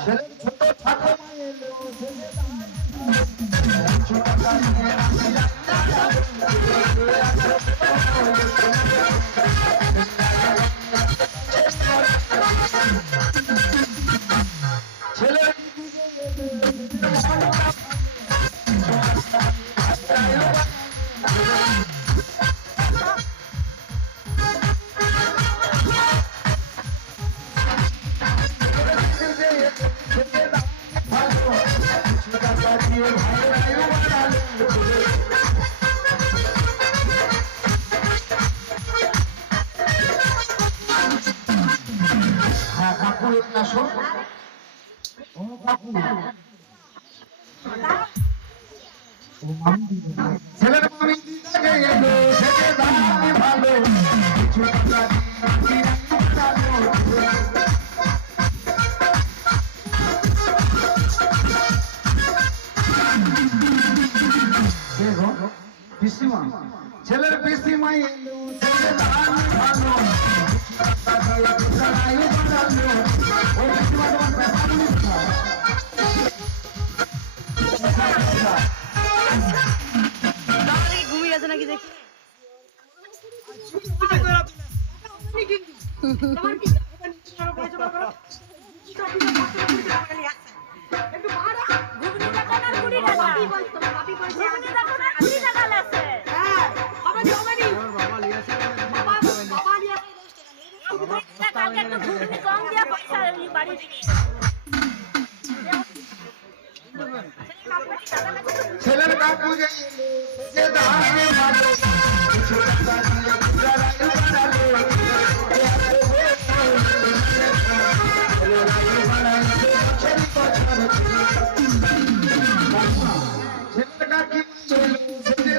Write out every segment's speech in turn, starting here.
ছেলের ছোট ঠাকুমা এলো ছেলের ছেলের মামি দিদাকে এলো থেকে দামি ভালো কিছু টাকা দেখো পিসিমা ছেলের পিসিমা এলো থেকে দামি ভালো ঘুমিয়ে গেছে নাকি দেখি ছেলের কাকু যে দামি ভালো কিছু টাকা দিয়ে ছেলের কাকি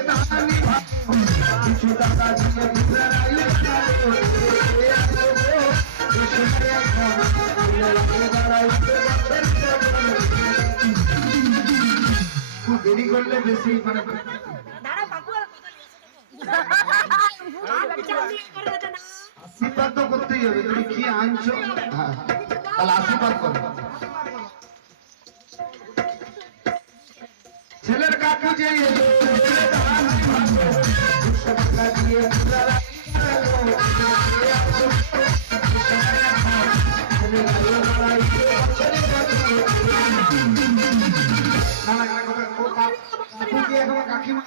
দামি ভালো কিছু টাকা দেরি করলে বেশি মানে আশীর্বাদ তো করতেই হবে। তুমি কি আনছো? হ্যাঁ তাহলে আশীর্বাদ করো। ছেলের কাকু যে এলো কাকিমা